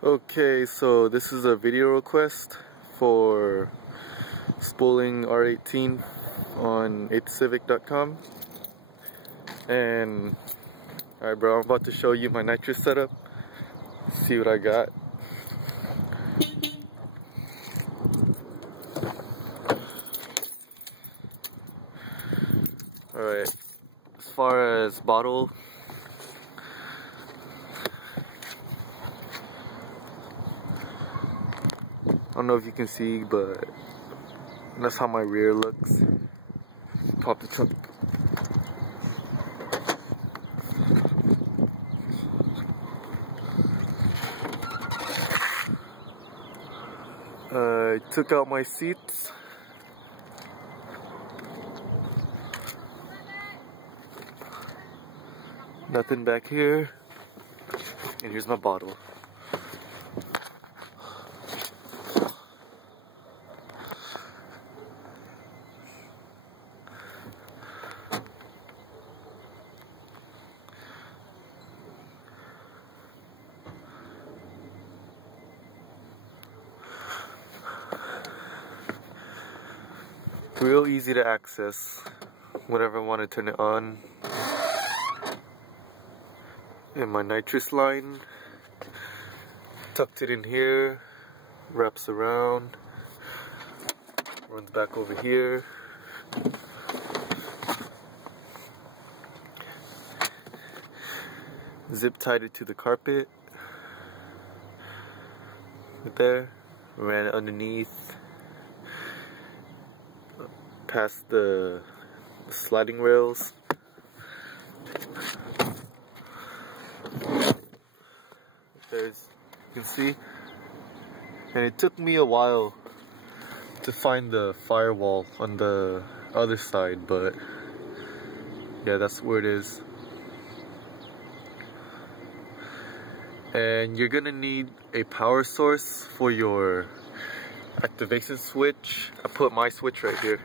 Okay, so this is a video request for spooling R18 on civic.com. And alright bro, I'm about to show you my nitrous setup. See what I got. Alright, as far as bottle, I don't know if you can see, but that's how my rear looks. Pop the trunk. I took out my seats. Nothing back here. And here's my bottle. Real easy to access whenever I want to turn it on. And my nitrous line, tucked it in here, wraps around, runs back over here. Zip tied it to the carpet right there, ran it underneath, past the sliding rails. As you can see, and it took me a while to find the firewall on the other side, but yeah, that's where it is. And you're gonna need a power source for your activation switch. I put my switch right here.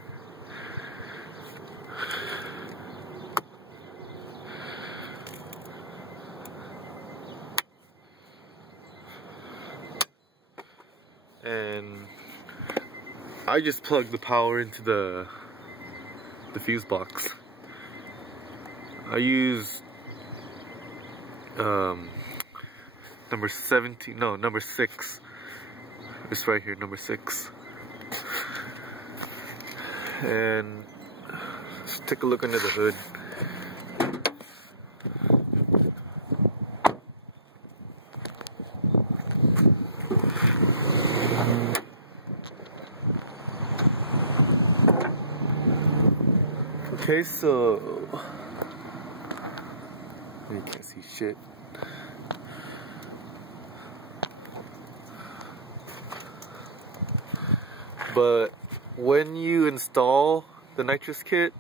And I just plugged the power into the fuse box. I use number 17, no, number 6. It's right here, number 6. And let's take a look under the hood. Okay, so you can't see shit. But when you install the nitrous kit,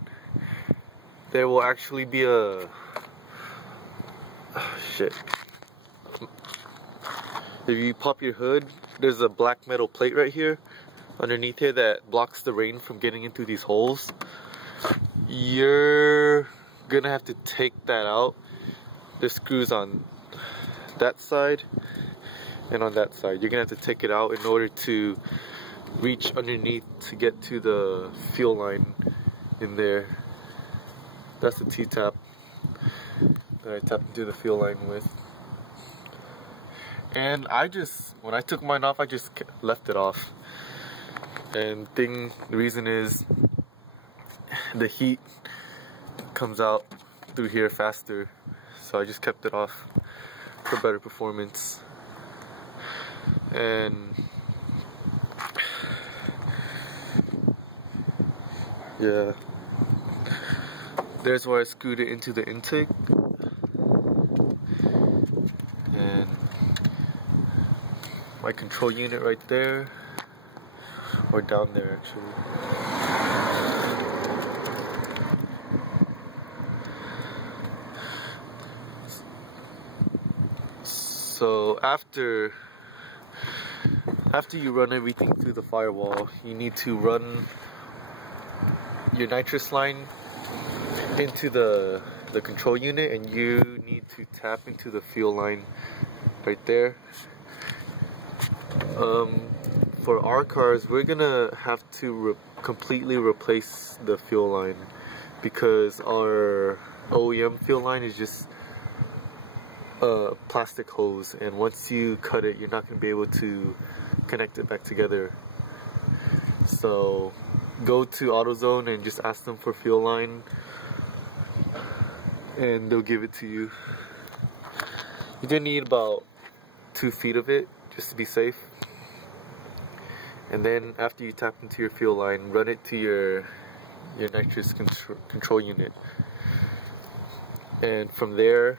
there will actually be a shit. If you pop your hood, there's a black metal plate right here underneath here that blocks the rain from getting into these holes. You're gonna have to take that out. There's screws on that side and on that side. You're gonna have to take it out in order to reach underneath to get to the fuel line in there. That's the T-tap that I tapped into the fuel line with. And when I took mine off, I just left it off. And the reason is the heat comes out through here faster, so I just kept it off for better performance. And yeah, there's where I screwed it into the intake, and my control unit right there, or down there actually. So after you run everything through the firewall, you need to run your nitrous line into the control unit, and you need to tap into the fuel line right there. For our cars, we're gonna have to completely replace the fuel line because our OEM fuel line is just a plastic hose, and once you cut it, you're not gonna be able to connect it back together. So go to AutoZone and just ask them for fuel line, and they'll give it to you. You're gonna need about 2 feet of it just to be safe. And then after you tap into your fuel line, run it to your nitrous control unit, and from there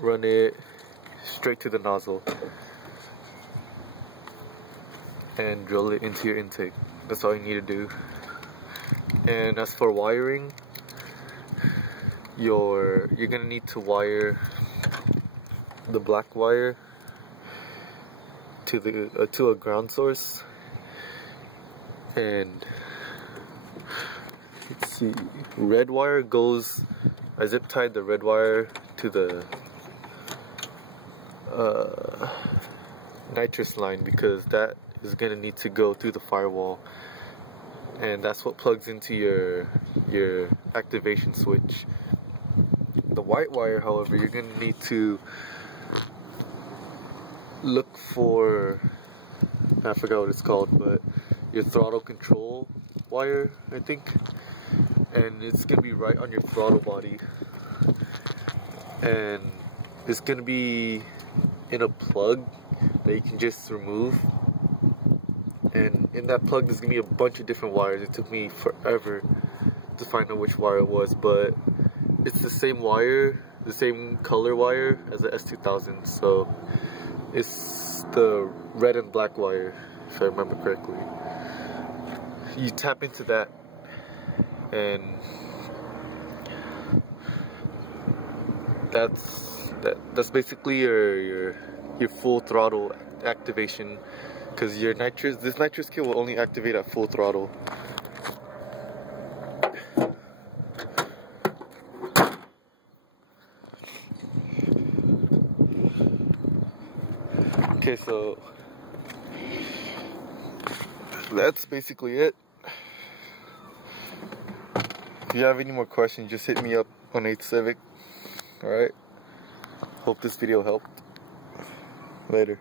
run it straight to the nozzle and drill it into your intake. That's all you need to do. And as for wiring, you're gonna need to wire the black wire to a ground source, and let's see, red wire goes, I zip tied the red wire to the nitrous line because that is going to need to go through the firewall, and that's what plugs into your activation switch. The white wire, however, you're going to need to look for, I forgot what it's called, but your throttle control wire, I think, and it's going to be right on your throttle body, and it's going to be in a plug that you can just remove, and in that plug there's going to be a bunch of different wires. It took me forever to find out which wire it was, but it's the same wire, the same color wire as the S2000, so it's the red and black wire, if I remember correctly. You tap into that, and that's basically your full throttle activation, because this nitrous kit will only activate at full throttle. Okay, so that's basically it. If you have any more questions, just hit me up on Civic. Alright? Hope this video helped. Later.